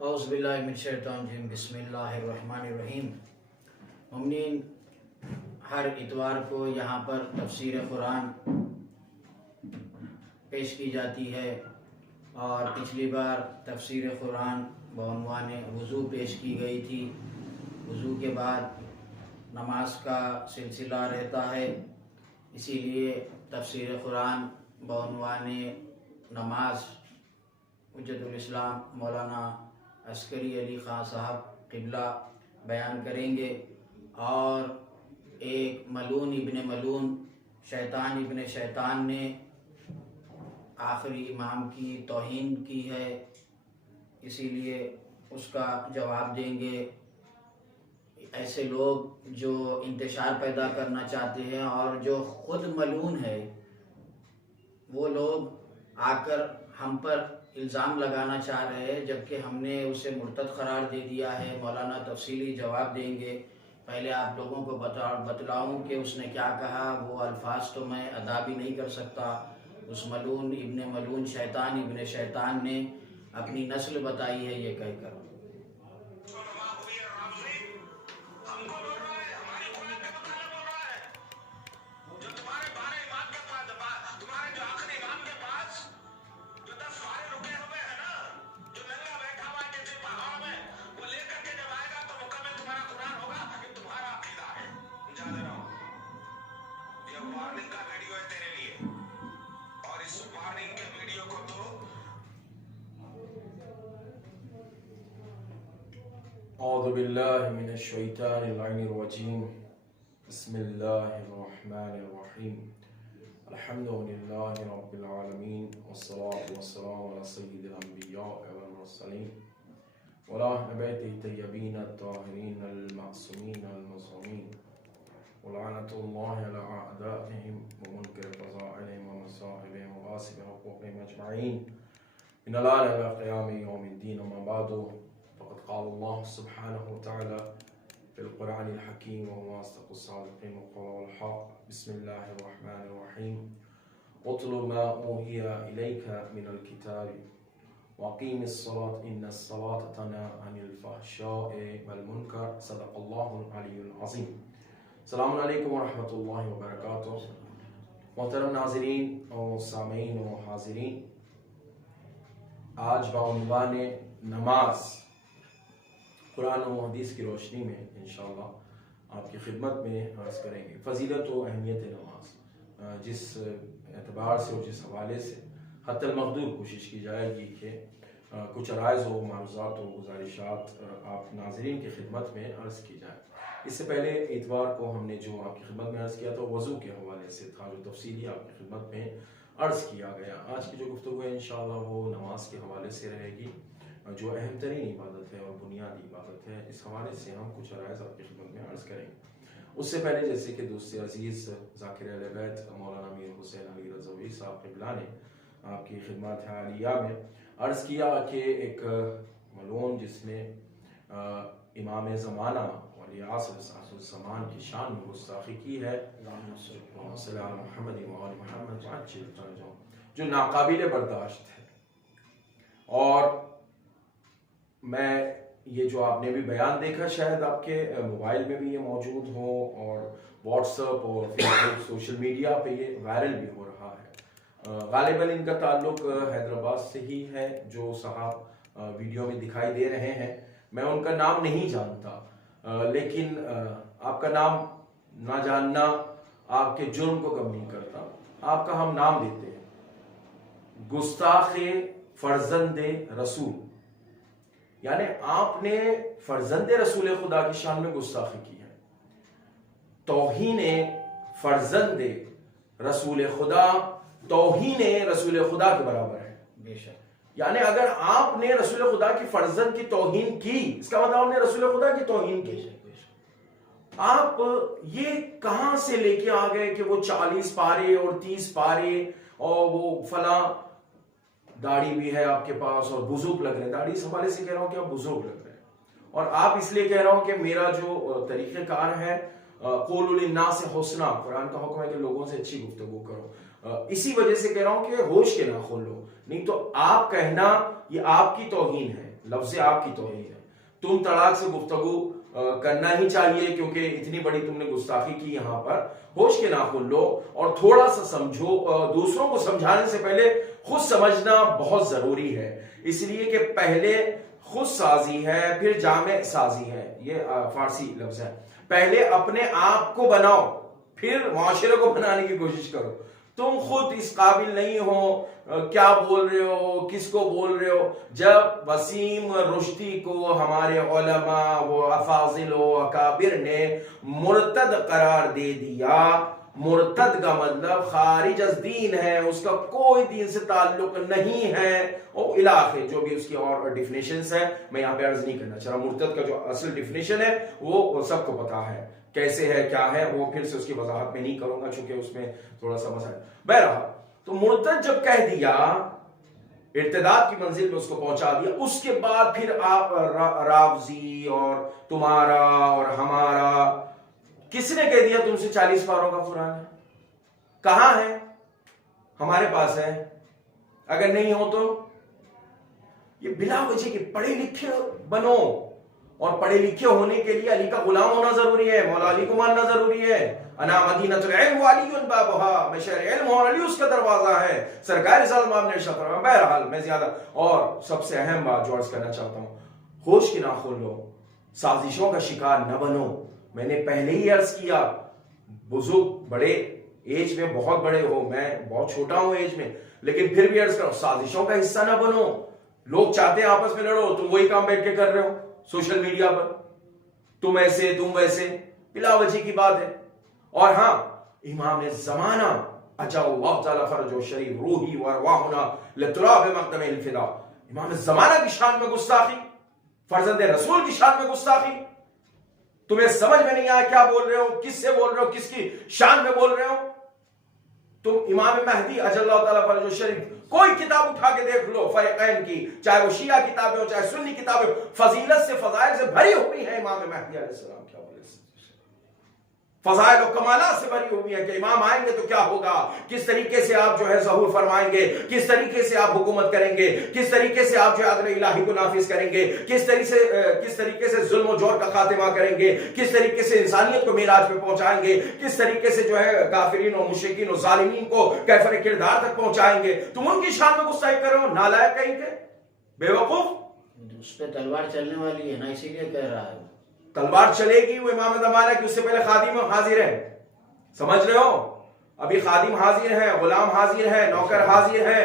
اعوذ باللہ من الشیطان الرجیم بسم اللہ الرحمن الرحیم۔ مومنین، ہر اتوار کو یہاں پر تفسیر قرآن پیش کی جاتی ہے، اور پچھلی بار تفسیر قرآن بعنوان وضو پیش کی گئی تھی۔ وضو کے بعد نماز کا سلسلہ رہتا ہے، اسی لیے تفسیر قرآن بعنوان نماز حجت الاسلام مولانا عسکری علی خان صاحب قبلہ بیان کریں گے، اور ایک ملون ابن ملون شیطان ابن شیطان نے آخری امام کی توہین کی ہے، اسی لیے اس کا جواب دیں گے۔ ایسے لوگ جو انتشار پیدا کرنا چاہتے ہیں اور جو خود ملعون ہے، وہ لوگ آ کر ہم پر الزام لگانا چاہ رہے ہیں، جبکہ ہم نے اسے مرتد قرار دے دیا ہے۔ مولانا تفصیلی جواب دیں گے۔ پہلے آپ لوگوں کو بتلاؤں کہ اس نے کیا کہا۔ وہ الفاظ تو میں ادا بھی نہیں کر سکتا۔ اس ملعون ابن ملعون شیطان ابن شیطان نے اپنی نسل بتائی ہے یہ کہہ کر۔ اعوذ باللہ من الشیطان اللعین الرجیم، بسم اللہ الرحمن الرحیم، الحمد للہ رب العالمین، والصلاة والسلام علی سید الانبیاء والمرسلین، وعلی اہل بیتہ الطیبین الطاہرین المعصومین المظلومین، ولعنۃ اللہ علی اعدائہم ومنکر فضائلہم ومصائبہم وغاصب حقوقہم اجمعین من الآن الی قیام یوم الدین، اما بعد، فقد قال الله سبحانه وتعالى في القرآن الحكيم وهو أصدق الصادقين وقال الحق، بسم الله الرحمن الرحيم، اتل ما أوحي إليك من الكتاب وأقيم الصلاة إن الصلاة تنهى عن الفحشاء والمنكر، صدق الله العلي العظيم۔ السلام علیکم ورحمۃ اللہ وبرکاتہ۔ محترم ناظرین اور سامعین و حاضرین، آج بعنوان نماز قرآن و حدیث کی روشنی میں انشاءاللہ آپ کی خدمت میں عرض کریں گے فضیلت و اہمیت نماز، جس اعتبار سے اور جس حوالے سے حتی المقدور کوشش کی جائے گی کہ کچھ عرائض و معروضات و گزارشات آپ ناظرین کی خدمت میں عرض کی جائے۔ اس سے پہلے اتوار کو ہم نے جو آپ کی خدمت میں عرض کیا تھا وضو کے حوالے سے تھا، جو تفصیلی آپ کی خدمت میں عرض کیا گیا۔ آج کی جو گفتگو ہے انشاءاللہ وہ نماز کے حوالے سے رہے گی، جو اہم ترین عبادت ہے اور بنیادی عبادت ہے۔ اس حوالے سے ہم کچھ عرائض آپ کی خدمت میں عرض کریں گے۔ اس سے پہلے جیسے کہ دوست عزیز ذاکر اہل بیت مولانا میر حسین علی رضوی صاحب قبلہ نے آپ کی خدمات عالیہ میں عرض کیا کہ ایک ملعون جس نے امام زمانہ ولی عصر صاحب الزمان کی شان میں گستاخی کی ہے، صلی اللہ محمد و محمد، جو ناقابل برداشت ہے، اور میں یہ جو آپ نے بھی بیان دیکھا شاید آپ کے موبائل میں بھی یہ موجود ہو، اور واٹس ایپ اور فیس بک سوشل میڈیا پہ یہ وائرل بھی ہو رہا ہے۔ غالباً ان کا تعلق حیدرآباد سے ہی ہے، جو صاحب ویڈیو میں دکھائی دے رہے ہیں۔ میں ان کا نام نہیں جانتا، لیکن آپ کا نام نہ جاننا آپ کے جرم کو کم نہیں کرتا۔ آپ کا ہم نام دیتے ہیں گستاخ فرزند رسول، یعنی آپ نے فرزند رسول خدا کی شان میں گستاخی کی ہے۔ توہین فرزند رسول خدا توہین رسول خدا کے برابر ہے، بے شک۔ یعنی اگر آپ نے رسول خدا کی فرزند کی توہین کی، اس کا مطلب آپ نے رسول خدا کی توہین کی۔ آپ یہ کہاں سے لے کے آ گئے کہ وہ 40 پارے اور 30 پارے اور وہ فلاں داڑھی بھی ہے آپ کے پاس اور بزرگ لگ رہے ہیں۔ داڑھی اس حوالے سے کہہ رہا ہوں کہ آپ بزرگ لگ رہے ہیں، اور آپ اس لیے کہہ رہا ہوں کہ میرا جو طریقہ کار ہے قولوا للناس حسنا، قرآن کا حکم ہے کہ لوگوں سے اچھی گفتگو کرو، اسی وجہ سے کہہ رہا ہوں کہ ہوش کے ناخن لو، نہیں تو آپ کہنا یہ آپ کی توہین ہے۔ लफ्ज़ आप की तौहीन है। तुम तलाक से गुफ्तगू करना ही चाहिए, क्योंकि इतनी बड़ी तुमने गुस्ताखी की यहाँ पर। होश के नाखून लो और थोड़ा सा समझो। दूसरों को समझाने से पहले खुद समझना बहुत जरूरी है, इसलिए कि पहले खुद साजी है फिर जामे साजी है, ये फारसी लफ्ज है। पहले अपने आप को बनाओ फिर मुआशरे को बनाने की कोशिश करो। तुम खुद इस काबिल नहीं हो, क्या बोल रहे हो, किसको बोल रहे हो। जब वसीम रुश्दी को हमारे उलमा व अफाजिल व अकाबिर ने मुर्तद करार दे दिया, मुर्तद का मतलब खारिज अज दीन है, उसका कोई दीन से ताल्लुक नहीं है, और इलाके जो भी उसकी और डिफिनेशंस है, मैं यहाँ पे अर्ज नहीं करना चाह रहा। मुर्तद का जो असल डिफिनेशन है वो सबको पता है, कैसे है क्या है, वो फिर से उसकी वजाहत में नहीं करूंगा चूंकि उसमें थोड़ा सा मसला है। बहरहाल, तो मुर्तद जब कह दिया, इर्तिदाद की मंजिल में उसको पहुंचा दिया, उसके बाद फिर आप रावजी और तुम्हारा और हमारा, किसने कह दिया तुमसे 40 पारों का कुरान है? कहां है? हमारे पास है। अगर नहीं हो तो ये बिला वजह के पढ़े लिखे बनो, और पढ़े लिखे होने के लिए अली का गुलाम होना जरूरी है, मौला अली को मानना जरूरी है। अना मदीनतुल इल्म व अलीयुन बाबुहा, मैं शहर इल्म और अली उसका दरवाजा है, सरकार सल्लल्लाहु अलैहि वसल्लम। बहरहाल, मैं ज्यादा और सबसे अहम बात जो अर्ज करना चाहता हूं, होश की नाखून लो, साजिशों का शिकार न बनो। मैंने पहले ही अर्ज किया, बुजुर्ग बड़े एज में बहुत बड़े हो, मैं बहुत छोटा हूं एज में, लेकिन फिर भी अर्ज करो, साजिशों का हिस्सा ना बनो। लोग चाहते हैं आपस में लड़ो, तुम वही काम बैठ के कर रहे हो सोशल मीडिया पर, तुम ऐसे तुम वैसे, बिला वजह की बात है। और हां, इमाम जमाना अल्लाह ताला फरजो शरीफ रूही व अरवाहुना लतुराब मक़दम अल-फिदा, इमाम जमाना की शान में गुस्ताखी, फर्जंद रसूल की शान में गुस्ताखी। तुम्हें समझ में नहीं आया क्या बोल रहे हो, किससे बोल रहे हो, किसकी शान में बोल रहे हो। तुम इमाम महदी अजल्लाहु ताला फरजो शरीफ कोई किताब उठा के देख लो फरीक़ैन की, चाहे वो शिया किताबें हो चाहे सुन्नी किताबें, फजीलत से फजाइल से भरी हुई है इमाम महदी अलैहिस्सलाम, क्या बोले, फजाइल और कमालात से भरी हुई है कि इमाम आएंगे तो क्या होगा, किस तरीके से आप जो है ज़हूर फरमाएंगे, किस तरीके से आप हुकूमत करेंगे, किस तरीके से आप जो है अदल इलाही को नाफिज करेंगे, किस तरीके से जुल्म और जोर का खात्मा करेंगे, किस तरीके से इंसानियत को मेराज पे पहुंचाएंगे, किस तरीके से जो है काफिरीन और मुशरिकीन और जालिमीन को कैफर किरदार तक पहुंचाएंगे। तुम उनकी शान में गुस्ताखी करो, नालायक कहीं के, बेवकूफ। उस पर तलवार चलने वाली है ना, इसीलिए कह रहा है। तलवार चलेगी, वो इमाम ज़माना की, उससे पहले खादिम हाजिर है, समझ रहे हो। अभी खादिम हाजिर है, गुलाम हाजिर है, नौकर हाजिर है,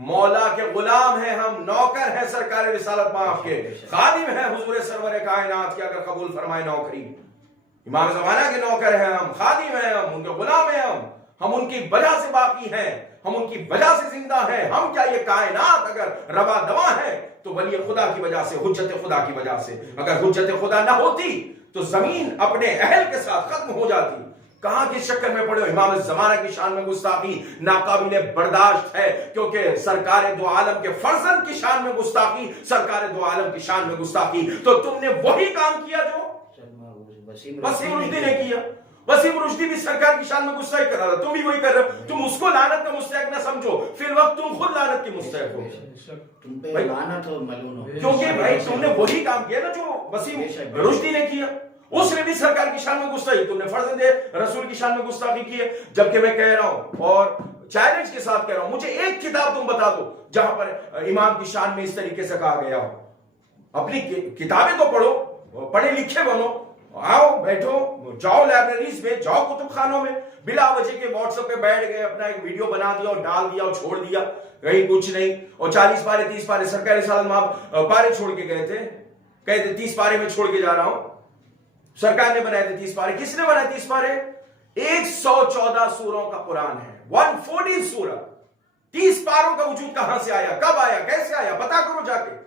मौला के गुलाम है हम, नौकर है सरकार रिसालत माफ के, खादिम है हुजूर सरवर कायनात के, अगर कबूल फरमाए नौकरी। इमाम ज़माना के नौकर हैं हम, खादिम हैं हम, उनके गुलाम हैं हम उनकी वजह से बाकी हैं, हम उनकी वजह से जिंदा हैं। हम क्या, ये कायनात अगर रवा दवा है तो वली खुदा की वजह से, हुज्जत खुदा की वजह से। अगर हुज्जत खुदा ना होती तो जमीन अपने अहल के साथ खत्म हो जाती। कहां के चक्कर में पड़े हो। इमाम ज़माना की शान में गुस्ताखी नाकाबिले बर्दाश्त है, क्योंकि सरकार दो आलम के फर्जंद की शान में गुस्ताखी, सरकार दो आलम की शान में गुस्ताखी। तो तुमने वही काम किया जो वसीम रुश्दी ने किया। वसीम रुश्दी भी सरकार की शान में गुस्ताखी कर रहा था, तुम भी वही कर रहे हो। तुम उसको लानत का मुस्तहक ना समझो, फिर वक्त तुम खुद लानत की मुस्तहक हो, तुम पे लानत हो, मलून हो, क्योंकि भाई तुमने वही काम किया ना जो वसीम रुश्दी ने किया। उसने भी सरकार की शान में गुस्ताखी, तुमने फर्जंद रसूल की शान में गुस्ताखी की है। जबकि मैं कह रहा हूं और चैलेंज के साथ कह रहा हूं, मुझे एक किताब तुम बता दो जहां पर इमाम की शान में इस तरीके से कहा गया हो। अपनी किताबें तो पढ़ो, पढ़े लिखे बनो, आओ बैठो, जाओ लाइब्रेरीज में, जाओ कुतुब खानों में। बिला वजह के व्हाट्सएप पे बैठ गए, अपना एक वीडियो बना दिया और डाल दिया और छोड़ दिया, कहीं कुछ नहीं। और 40 पारे 30 पारे सरकारी साल पारे छोड़ के गए थे, कहते 30 पारे में छोड़ के जा रहा हूं। सरकार ने बनाए थे 30 पारे। किसने बनाए 30 पारे? 114 सूरों का कुरान है, 114 सूरा। 30 पारों का वजूद कहां से आया, कब आया, कैसे आया, पता करो जाके।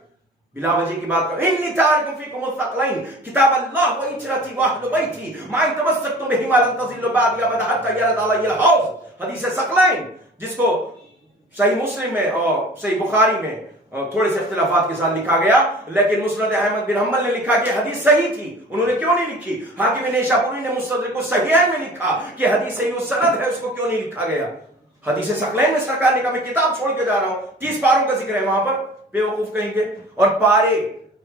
बिला वजह की बात करो। इन्नी तारिकुम फीकुम मुस्तक़लाइन किताब अल्लाह व इचरती व अहलु बैती मा तमस्सकतुम बिहिमा लन तज़िल्लु बअदी अबदा हत्ता यरद अलैहिल हौज़। हदीस सकलैन, जिसको सही मुस्लिम में और सही बुखारी में थोड़े से इख्तिलाफात के साथ लिखा गया, लेकिन मुस्नद अहमद बिन हम्बल ने लिखा कि हदीस सही थी। उन्होंने क्यों नहीं लिखी? हाकिम नेशापुरी ने मुस्तदरक को सहीह में लिखा कि हदीस सही सनद है, उसको क्यों नहीं लिखा गया? हदीस सकलैन में सरकार ने कहा मैं किताब छोड़ के जा रहा हूं, 30 पारों का जिक्र है वहां पर। बेवकूफ कहेंगे। और पारे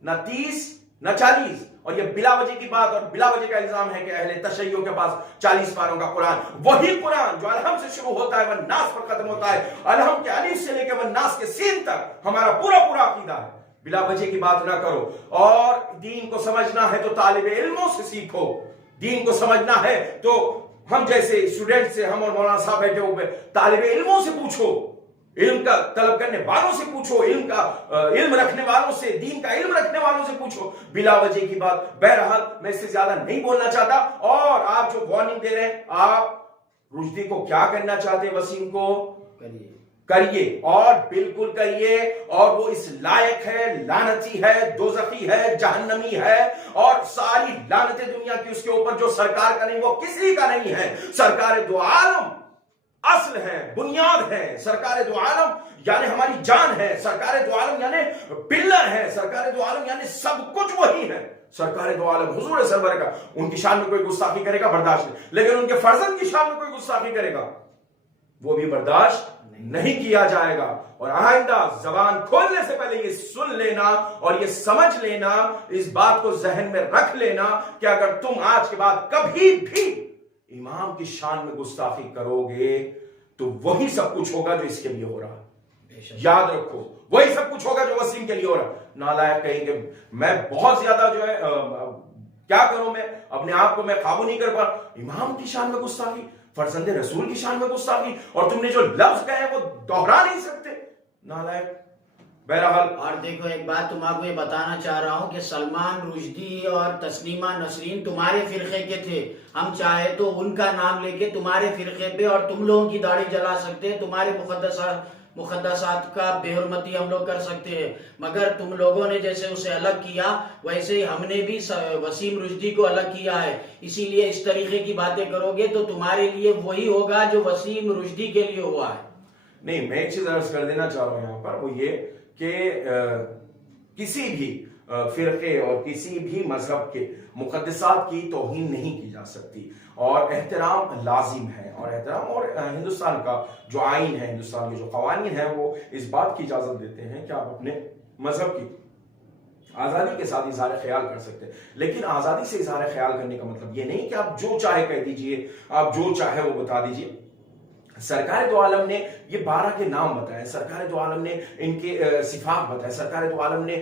न 30 न 40, और ये बिला वजह की बात और बिला वजह का इल्जाम है कि अहले तशय्यो के पास 40 पारों का कुरान, वही कुरान जो अलहम से शुरू होता है वह नास पर खत्म होता है, अलहम के अलिफ से लेकर वह नास के सीन तक हमारा पूरा अकीदा है। बिला वजह की बात ना करो। और दीन को समझना है तो तालिब इल्मों से सीखो, दीन को समझना है तो हम जैसे स्टूडेंट से, हम और मौलाना साहब बैठे हुए तालिब इल्मों से पूछो, इल्म का तलब करने वालों से पूछो, इल्म रखने वालों से, दीन का इल्म रखने वालों से पूछो, बिला वजह की बात। बहरहाल मैं इससे ज्यादा नहीं बोलना चाहता। और आप जो वार्निंग दे रहे हैं, आप रुश्दी को क्या करना चाहते हैं, वसीम को करिए और बिल्कुल करिए। और वो इस लायक है, लानती है, दोज़खी है, जहन्नमी है, और सारी लानतें दुनिया की उसके ऊपर, जो सरकार का नहीं वो किसी का नहीं है। सरकार दो आलम असल है, बुनियाद है। सरकार दो आलम यानी हमारी जान है। सरकार दो आलम यानी पिल्लर है। सरकार दो आलम यानी सब कुछ वही है। सरकार दो आलम हुजूर सरवर का, उनकी शान में कोई गुस्ताखी करेगा बर्दाश्त नहीं, लेकिन उनके फर्जंद की शान में कोई गुस्ताखी करेगा वो भी बर्दाश्त नहीं किया जाएगा। और आइंदा जबान खोलने से पहले ये सुन लेना और ये समझ लेना, इस बात को जहन में रख लेना कि अगर तुम आज के बाद कभी भी इमाम की शान में गुस्ताखी करोगे तो वही सब कुछ होगा जो इसके लिए हो रहा है। याद रखो, वही सब कुछ होगा जो वसीम के लिए हो रहा है। नालायक कहेंगे मैं बहुत ज्यादा जो है क्या करूं, मैं अपने आप को मैं काबू नहीं कर पा। इमाम की शान में गुस्ताखी, फरजंदे रसूल की शान में गुस्ताखी, और तुमने जो लफ्ज कहे वो दोहरा नहीं सकते। नालायक। बहरहाल, और देखो एक बात तुम आपको ये बताना चाह रहा हूँ कि सलमान रुश्दी और तस्नीमा नसरीन तुम्हारे फिरके के थे। हम चाहे तो उनका नाम लेके तुम्हारे फिरके पे और तुम लोगों की दाढ़ी जला सकते हैं, तुम्हारे मुकद्दसात का बेहुरमती हम लोग कर सकते हैं, मगर तुम लोगों ने जैसे उसे अलग किया वैसे ही हमने भी वसीम रुश्दी को अलग किया है। इसीलिए इस तरीके की बातें करोगे तो तुम्हारे लिए वही होगा जो वसीम रुश्दी के लिए हुआ है। नहीं, मैं एक चीज अर्ज कर देना चाह रहा हूं यहां पर, वो ये कि किसी भी फिरके और किसी भी मजहब के मुकद्दसात की तौहीन नहीं की जा सकती, और एहतराम लाजिम है। और एहतराम और हिंदुस्तान का जो आइन है, हिंदुस्तान के जो कवानीन है, वो इस बात की इजाजत देते हैं कि आप अपने मजहब की आजादी के साथ इजहार ख्याल कर सकते हैं, लेकिन आजादी से इजहार ख्याल करने का मतलब ये नहीं कि आप जो चाहे कह दीजिए, आप जो चाहे वो बता दीजिए। सरकार दो आलम ने ये 12 के नाम बताए, सरकार दो आलम ने इनके सिफात बताए, सरकार दो आलम ने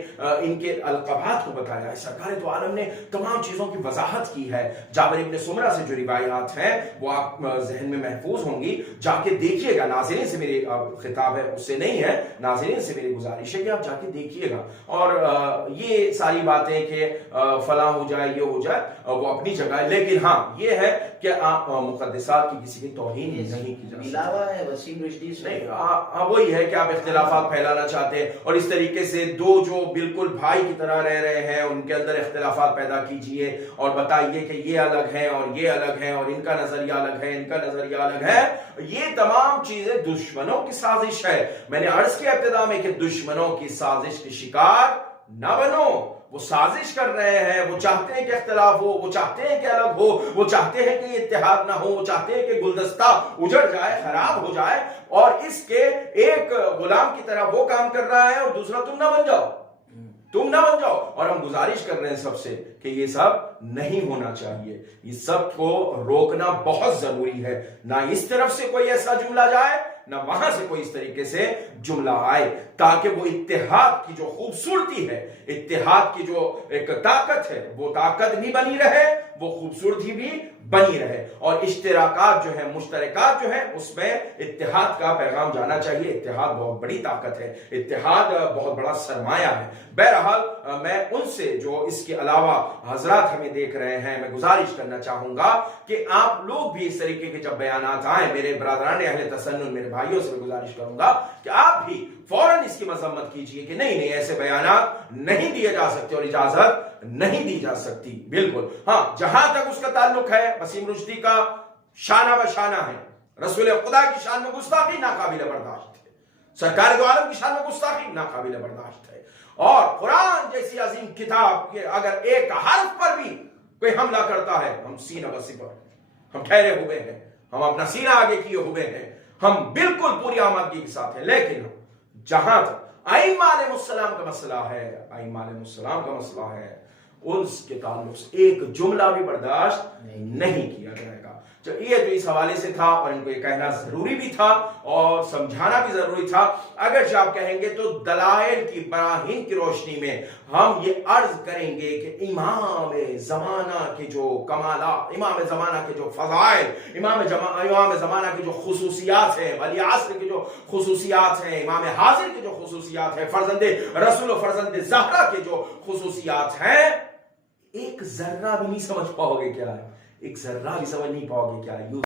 इनके अलक़बात को बताया है, सरकार दो आलम ने तमाम चीज़ों की वजाहत की है। जाबिर इब्न सुमरा से जो रिवायात हैं वो आप जहन में महफूज होंगी, जाके देखिएगा। नाज़रीन से मेरी खिताब है, उससे नहीं है, नाज़रीन से मेरी गुजारिश है कि आप जाके देखिएगा। और ये सारी बातें कि फलां हो जाए, ये हो जाए, वो अपनी जगह है, लेकिन हाँ ये है कि आप मुक़द्दसात की किसी की तौहीन नहीं की मिलावा है वसीम रुश्दी से। नहीं, वही है कि आप इख्तिलाफात फैलाना चाहते हैं, और इस तरीके से दो जो बिल्कुल भाई की तरह रह रहे हैं उनके अंदर इख्तिलाफात पैदा कीजिए और बताइए कि ये अलग है और ये अलग है और इनका नजरिया अलग है, इनका नजरिया अलग है। ये तमाम चीजें दुश्मनों की साजिश है। मैंने अर्ज किया इब्तिदा में कि दुश्मनों की साजिश के शिकार न बनो। वो साजिश कर रहे हैं, वो चाहते हैं कि इख्तिलाफ हो, वो चाहते हैं कि अलग हो, वो चाहते हैं कि इत्तेहाद ना हो, वो चाहते हैं कि गुलदस्ता उजड़ जाए, खराब हो जाए, और इसके एक गुलाम की तरह वो काम कर रहा है और दूसरा तुम ना बन जाओ, तुम ना बन जाओ। और हम गुजारिश कर रहे हैं सबसे कि ये सब नहीं होना चाहिए, ये सब को रोकना बहुत जरूरी है। ना इस तरफ से कोई ऐसा जुमला जाए, ना वहां से कोई इस तरीके से जुमला आए, ताकि वो इत्तेहाद की जो खूबसूरती है, इत्तेहाद की जो एक ताकत है, वो ताकत भी बनी रहे, वो खूबसूरती भी बनी रहे, और इश्तिराकात जो है, मुश्तरकात जो है, उसमें इत्तेहाद का पैगाम जाना चाहिए। इत्तेहाद बहुत बड़ी ताकत है, इत्तेहाद बहुत बड़ा सरमाया है। बहरहाल मैं उनसे जो इसके अलावा हजरात हमें देख रहे हैं, मैं गुजारिश करना चाहूंगा कि आप लोग भी इस तरीके के जब बयानात आए, मेरे बरादरान अहले तसन्नुन, मेरे भाइयों से गुजारिश करूंगा कि आप भी फौरन इसकी मजम्मत कीजिए कि नहीं नहीं, ऐसे बयानात नहीं दिए जा सकते और इजाजत नहीं दी जा सकती। बिल्कुल हाँ, जहां तक उसका ताल्लुक है, वसीम रुश्दी का शाना बशाना है, रसूल खुदा की शान में गुस्ताखी नाकाबिल बर्दाश्त है, सरकार दो आलम की शान में गुस्ताखी नाकाबिल बर्दाश्त है। और कुरान जैसी अजीम किताब के अगर एक हर्फ पर भी कोई हमला करता है, हम सीना बसिपर, हम ठहरे हुए हैं, हम अपना सीना आगे किए हुए हैं, हम बिल्कुल पूरी आमादगी के साथ हैं। लेकिन जहां तक ائمہ علیہ السلام کا مسئلہ ہے، ائمہ علیہ السلام کا مسئلہ ہے، اس کے تعلق سے ایک جملہ بھی برداشت نہیں کیا جائے گا۔ یہ تو اس حوالے سے تھا، اور ان کو یہ کہنا ضروری بھی تھا اور سمجھانا بھی ضروری تھا۔ اگرچہ آپ کہیں گے تو دلائل کی براہین کی روشنی میں ہم یہ عرض کریں گے کہ امام زمانہ کے جو کمالات، امام زمانہ کے جو فضائل، امام زمانہ کی جو خصوصیات ہیں، ولی عصر کی جو خصوصیات ہیں، امام حاضر کی جو خصوصیات ہیں، فرزند رسول و فرزند زہرا کے جو خصوصیات ہیں، ایک ذرہ بھی نہیں سمجھ پاؤ گے کیا ہے، ایک ذرہ بھی سمجھ نہیں پاؤ گے کیا ہے۔